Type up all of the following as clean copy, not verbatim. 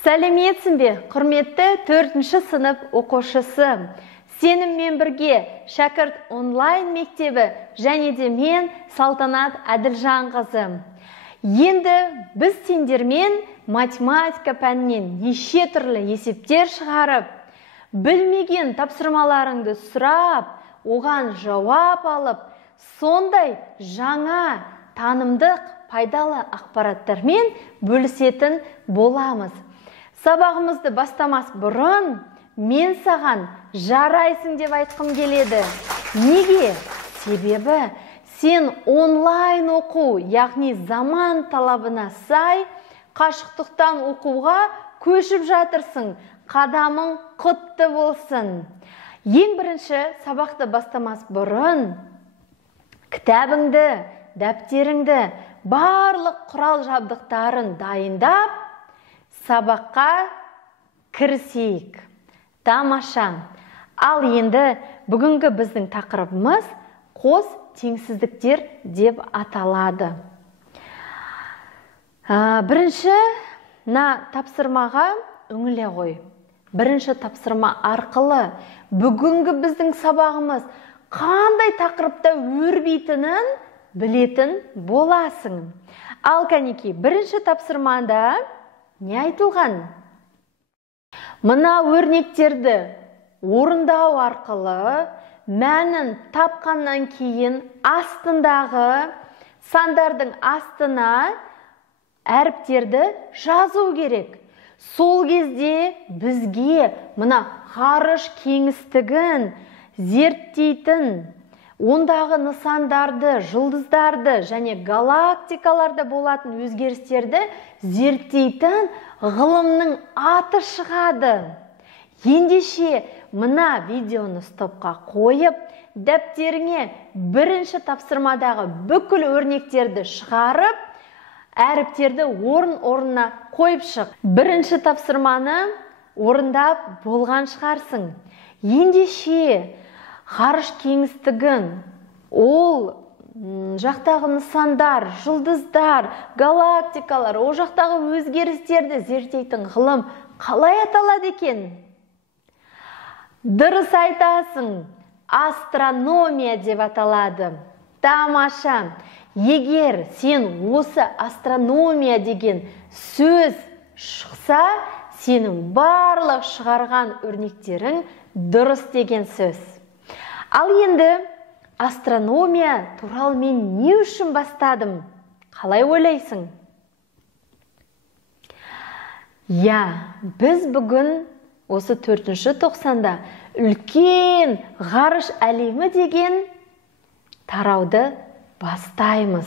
Сәлеметсің бе, құрметті 4-ші сынып оқушысы. Сеніммен бірге шәкірт онлайн мектебі және де мен Салтанат Әділжанқызы. Енді біз сендермен математика пәнінен неше түрлі есептер шығарып, білмеген тапсырмаларыңды сұрап, оған жауап алып, сондай жаңа танымдық пайдалы ақпараттармен бөлісетін боламыз. Сабағымызды бастамас бұрын мен саған жарайсың деп айтқым келеді. Неге? Себебі сен онлайн оқу, яғни заман талабына сай, қашықтықтан оқуға көшіп жатырсың. Қадамың құтты болсын. Ең бірінші сабақты бастамас бұрын кітабыңды, дәптеріңді, барлық құрал жабдықтарын дайындап, сабаққа кірісейік. Тамаша. Ал енді бүгінгі біздің тақырыбымыз қос теңсіздіктер деп аталады. Бірінші тапсырмаға үңіле ғой. Бірінші тапсырма арқылы бүгінгі біздің сабағымыз қандай тақырыпта өрбейтінін білетін боласың. Ал кәнекей, бірінші тапсырмада не айтылған? Мына өрнектерді орындау арқылы мәнін тапқаннан кейін астындағы сандардың астына әріптерді жазу керек. Сол кезде бізге мына ғарыш кеңістігін зерттейтін, ондағы нысандарды, жұлдыздарды және галактикаларда болатын өзгерістерді зерттейтін ғылымның аты шығады. Ендеше мына видеоны стопқа қойып, дәптеріңе бірінші тапсырмадағы бүкіл өрнектерді шығарып, әріптерді орын-орнына қойып шық. Бірінші тапсырманы орындап болған шығарсың. Ендеше ғарыш кеңістігін, ол жақтағы нысандар, жұлдыздар, галактикалар, ол жақтағы өзгерістерді зерттейтін ғылым қалай аталады екен? Дұрыс айтасың, астрономия деп аталады. Тамаша. Егер сен осы астрономия деген сөз шықса, сенің барлық шығарған өрнектерің дұрыс деген сөз. Ал енді астрономия туралы мен не үшін бастадым? Қалай ойлайсың? Біз бүгін осы 4-ші тоқсанда үлкен ғарыш әлемі деген тарауды бастаймыз.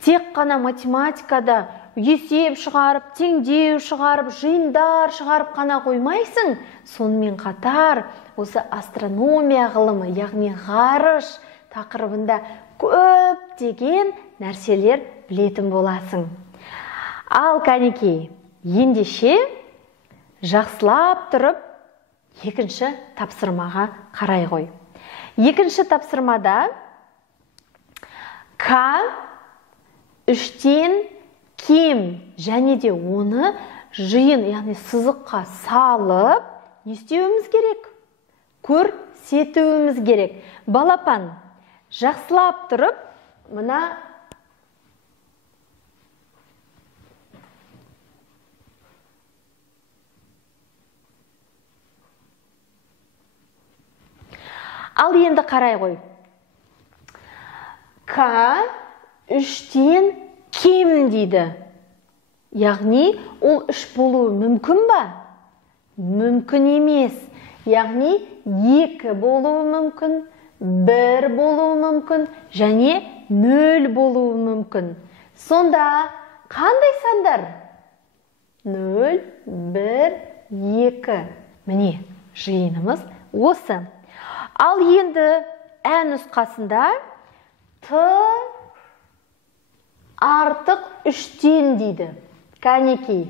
Тек қана математикада есеп шығарып, теңдеу шығарып, жиындар шығарып қана қоймайсың. Сонымен қатар осы астрономия ғылымы, яғни ғарыш тақырыбында көптеген нәрселер білетін боласың. Ал кәнекей, ендеше жақсылап тұрып, екінші тапсырмаға қарай ғой. Екінші тапсырмада К 3-тен кем және де оны жиын, яғни сызыққа салып, не істеуіміз керек? Көрсетуіміз керек. Балапан, жақсылап тұрып, мына ал енді қарай ғой. К 3-тен кем дейді. Яғни, ол 3 болуы мүмкін ба? Мүмкін емес. Яғни, 2 болуы мүмкін, 1 болуы мүмкін, және 0 болуы мүмкін. Сонда, қандай сандар? 0, 1, 2. Міне, жиынымыз осы. Ал енді ә нұсқасында Т артық 3-тен дейді. Кәнекей.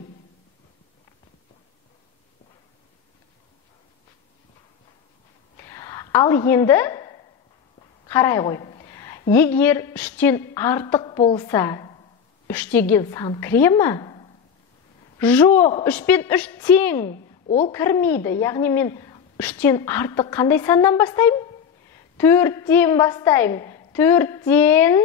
Ал енді қарай ғой. Егер 3-тен артық болса, 3 деген сан кіре ме? Жоқ, 3 пен 3 тең. Ол кірмейді. Яғни мен 3-тен артық қандай саннан бастаймын? 4-тен бастаймын. 4-тен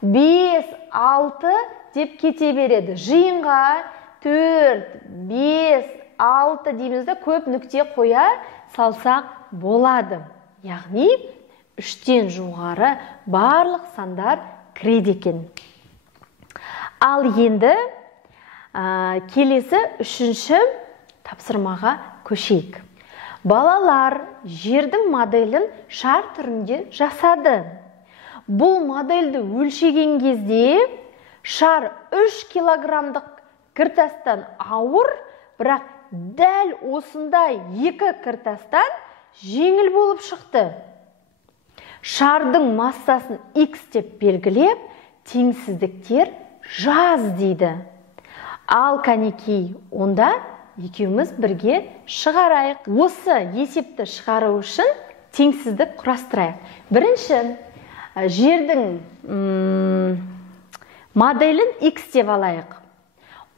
5, 6 деп кете береді. Жиынға 4, 5, 6 деймізді көп нүкте қоя салсақ болады. Яғни 3-тен жоғары барлық сандар кіреді екен. Ал енді келесі 3-ші тапсырмаға көшейік. Балалар жердің моделін шар түрінде жасады. Бұл модельді өлшеген кезде шар 3 килограммдық кіртастан ауыр, бірақ дәл осындай 2 кіртастан жеңіл болып шықты. Шардың массасын X деп белгілеп, теңсіздіктер жаз дейді. Ал кәнекей, онда екеуміз бірге шығарайық. Осы есепті шығару үшін теңсіздік құрастырайық. Бірінші, жердің моделін X деп алайық.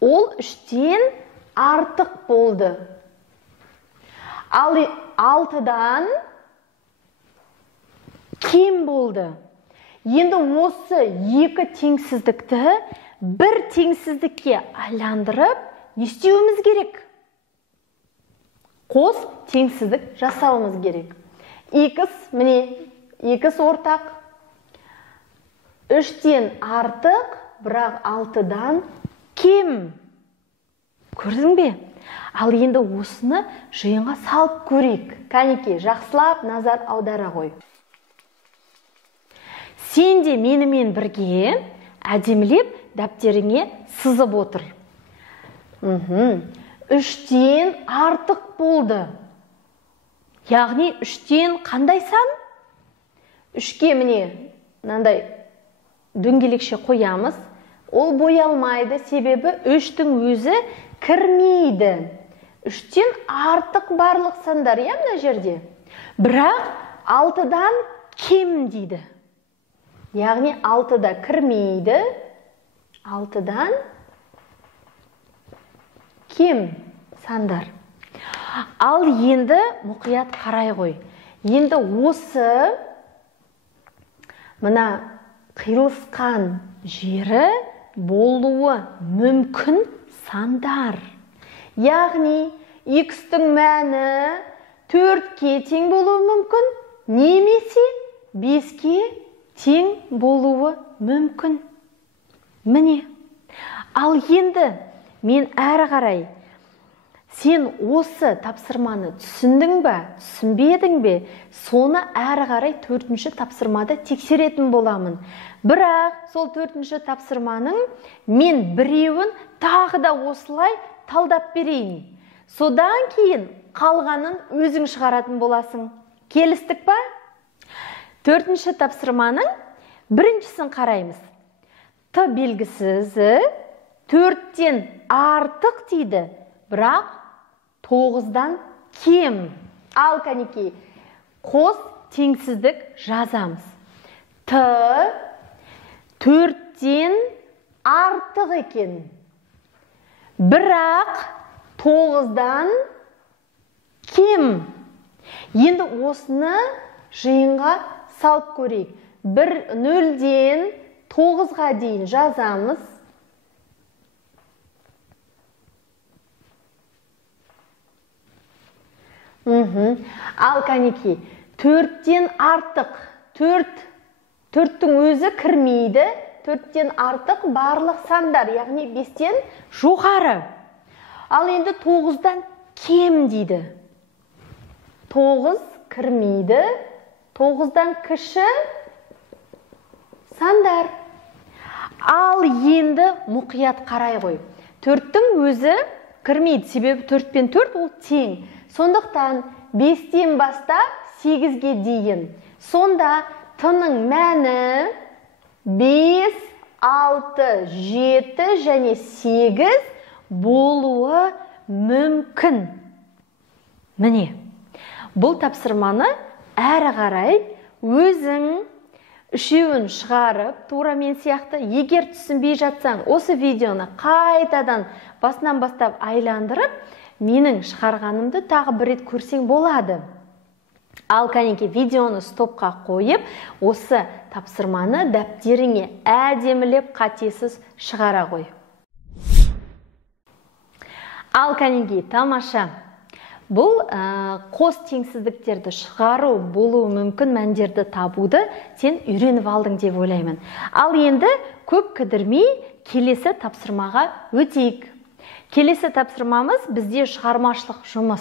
Ол 3-тен артық болды. Ал 6-дан кем болды. Енді осы 2 теңсіздікті бір теңсіздікке айландырып, не істеуіміз керек? Қос теңсіздік жасауымыз керек. X, міне, X ортақ. 3-тен артық, бірақ 6-дан кем. Көрдің бе? Ал енді осыны жиынға салып көрейік. Кәнеке, жақсылап назар аудара ғой. Сен де менімен бірге әдемілеп дәптеріңе сызып отыр. 3-тен артық болды. Яғни 3-тен қандай сан? 3-ке міне, мынандай дөңгелекше қоямыз. Ол боялмайды, себебі 3-тің өзі кірмейді. 3-тен артық барлық сандар, мына жерде. Бірақ 6-дан кем дейді. Яғни 6-да кірмейді, 6-дан кем сандар. Ал енді мұқият қарай ғой. Енді осы мына қиылысқан жері болуы мүмкін сандар. Яғни X-тің мәні 4-ке тең болуы мүмкін, немесе 5-ке тең болуы мүмкін. Міне. Ал енді мен әрі қарай сен осы тапсырманы түсіндің бе, түсінбедің бе, соны әрі қарай 4-ші тапсырмада тексеретін боламын. Бірақ сол 4-ші тапсырманың мен біреуін тағы да осылай талдап берейін. Содан кейін қалғанын өзің шығаратын боласың. Келістік па? 4-ші тапсырманың біріншісін қараймыз. Т белгісізі 4-тен артық дейді, бірақ 9-дан кем. Ал кәнекей, қос теңсіздік жазамыз. Т 4-тен артық екен, бірақ 9-дан кем. Енді осыны жиынға салып көрейік. 0-ден 9-ға дейін жазамыз. Ал кәнекей, 4-тен артық. 4-тің өзі кірмейді. 4-тен артық барлық сандар, яғни 5-тен жоғары. Ал енді 9-дан кем дейді. 9 кірмейді. 9-дан кіші сандар. Ал енді мұқият қарай ғой. 4-тің өзі кірмейді, себебі 4 пен 4 ол тең. Сондықтан 5-тен бастап 8-ге дейін. Сонда Т-ның мәні 5, 6, 7 және 8 болуы мүмкін. Міне, бұл тапсырманы әрі қарай өзің үшеуін шығарып, тура мен сияқты, егер түсінбей жатсаң, осы видеоны қайтадан басынан бастап айландырып, менің шығарғанымды тағы бір рет көрсең болады. Ал кәнеке видеоны стопқа қойып, осы тапсырманы дәптеріңе әдемілеп қатесіз шығара қой. Ал кәнеке тамаша. Бұл қос теңсіздіктерді шығару болуы мүмкін мәндерді табуды сен үйреніп алдың деп ойлаймын. Ал енді көп кідірмей келесі тапсырмаға өтейік. Келесі тапсырмамыз бізде шығармашылық жұмыс.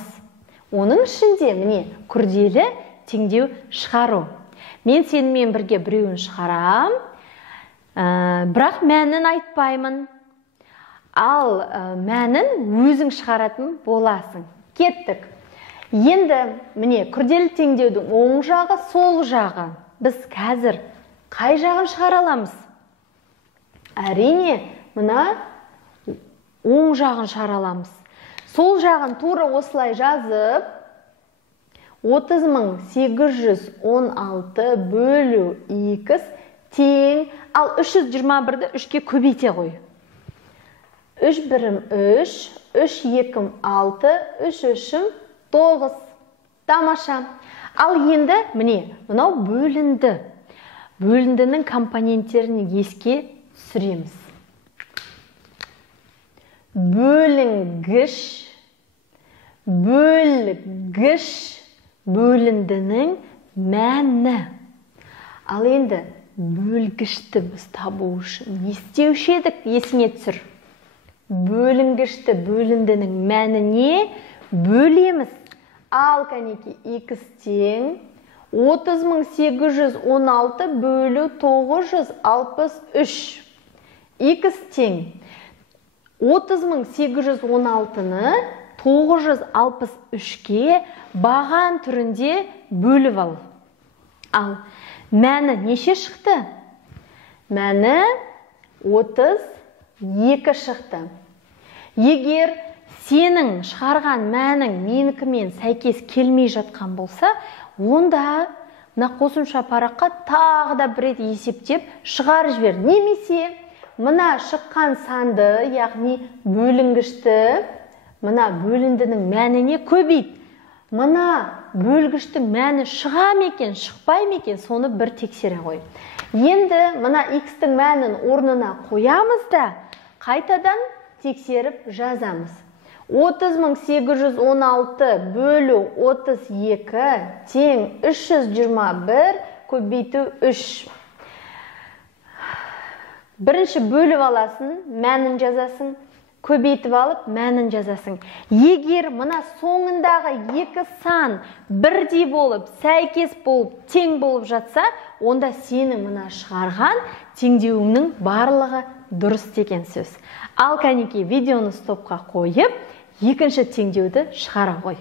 Оның ішінде міне күрделі теңдеу шығару. Мен сенімен бірге біреуін шығарам, бірақ мәнін айтпаймын. Ал мәнін өзің шығаратын боласың. Кеттік. Енді міне күрделі теңдеудің оң жағы, сол жағы. Біз қазір қай жағын шығара аламыз? Әрине, мына оң жағын шығара аламыз. Сол жағын тура осылай жазып, 30.816 бөлу x тең, ал 321-ді 3-ке көбейте қой. 3 бірім 3, 3 екім 6, 3 үшім 9. Тамаша. Ал енді, міне, мынау бөлінді. Бөліндінің компоненттерін еске түсіреміз. Бөлінгіш, бөліндінің мәні. Ал енді, бөлгішті біз табу үшін не істеуші едік, есіңе түсір. Бөлінгішті бөліндінің мәніне бөлеміз. Ал кәнеке x тең 30.816 бөлу 963. X тең 30.816-ны 963-ке баған түрінде бөліп ал. Ал мәні неше шықты? Мәні 32 шықты. Егер сенің шығарған мәнің менікімен сәйкес келмей жатқан болса, онда мына қосымша параққа тағы да бір рет есептеп шығарып жібер. Немесе мына шыққан санды, яғни бөлінгішті, мына бөліндінің мәніне көбейт. Мына бөлгіштің мәні шыға мекен, шықпай мекен, соны бір тексере қой. Енді мына x-тің мәнін орнына қоямыз да, қайтадан тексеріп жазамыз. 30.816 бөлу 32 тең 321 көбейту 3. Бірінші бөліп аласың, мәнін жазасың, көбейтіп алып, мәнін жазасың. Егер мына соңындағы екі сан бірдей болып, сәйкес болып, тең болып жатса, онда сенің мына шығарған теңдеуіңнің барлығы дұрыс деген сөз. Ал кәнеке видеоны стопқа қойып, екінші теңдеуді шығара қой.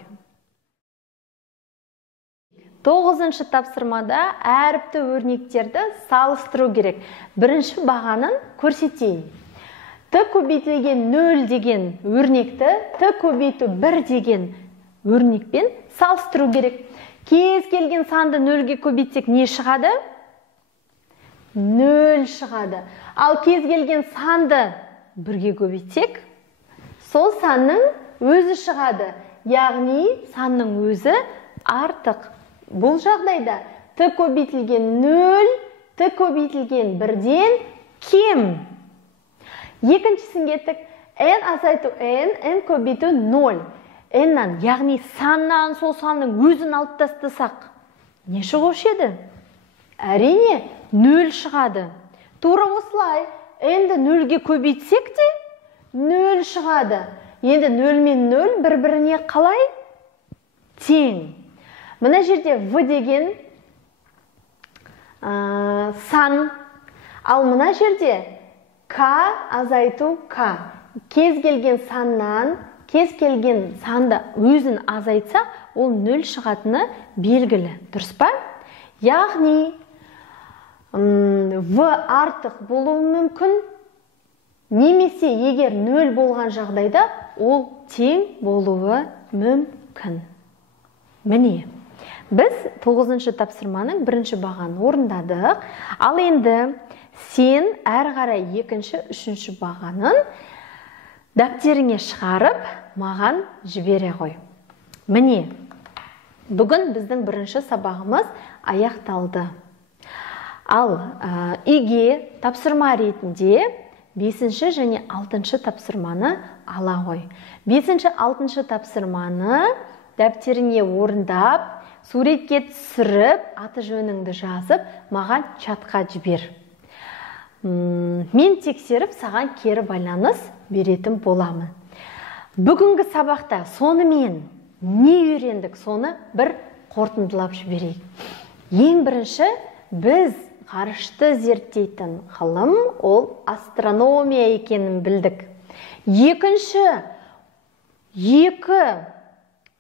9-шы тапсырмада әріпті өрнектерді салыстыру керек. Бірінші бағанын көрсетейін. Т көбейтілген 0 деген өрнекті Т көбейту 1 деген өрнекпен салыстыру керек. Кез келген санды 0-ге көбейтсек не шығады? 0 шығады. Ал кез келген санды 1-ге көбейтсек, сол санның өзі шығады. Яғни санның өзі артық. Бұл жағдайда Т көбейтілген 0, Т көбейтілген 1-ден кем. Екіншісін кеттік. N азайту N, N көбейту 0. N-нан, яғни саннан сол санның өзін алып тастасақ, не шығушы еді? Әрине, 0 шығады. Тура осылай, N-ді 0-ге көбейтсек те, 0 шығады. Енді 0 мен 0 бір-біріне қалай? Тең. Мына жерде V деген сан, ал мына жерде К азайту К. Кез келген саннан, кез келген санды өзін азайтса, ол 0 шығатыны белгілі. Дұрыс па? Яғни, V артық болуы мүмкін, немесе егер 0 болған жағдайда, ол тең болуы мүмкін. Міне, біз 9-шы тапсырманың 1-ші бағанын орындадық. Ал енді сен әр қарай 2-ші, 3-ші бағанын дәптеріңе шығарып, маған жібере ғой. Міне, бүгін біздің 1-ші сабағымыз аяқталды. Ал үйге тапсырма ретінде 5-ші және 6-ші тапсырманы ала ғой. 5-ші, 6-ші тапсырманы дәптеріңе орындап, суретке түсіріп, аты жөніңді жазып, маған чатқа жібер. Мен тексеріп, саған кері байланыс беретін боламын. Бүгінгі сабақта сонымен не үйрендік, соны бір қорытындылап жіберейік. Ең бірінші, біз ғарышты зерттейтін ғылым, ол астрономия екенін білдік. Екінші, екі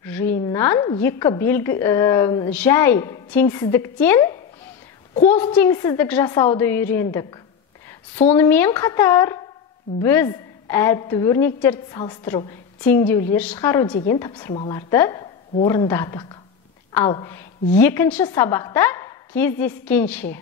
жиыннан, екі жай теңсіздіктен қос теңсіздік жасауды үйрендік. Сонымен қатар біз әріпті өрнектерді салыстыру, теңдеулер шығару деген тапсырмаларды орындадық. Ал екінші сабақта кездескенше.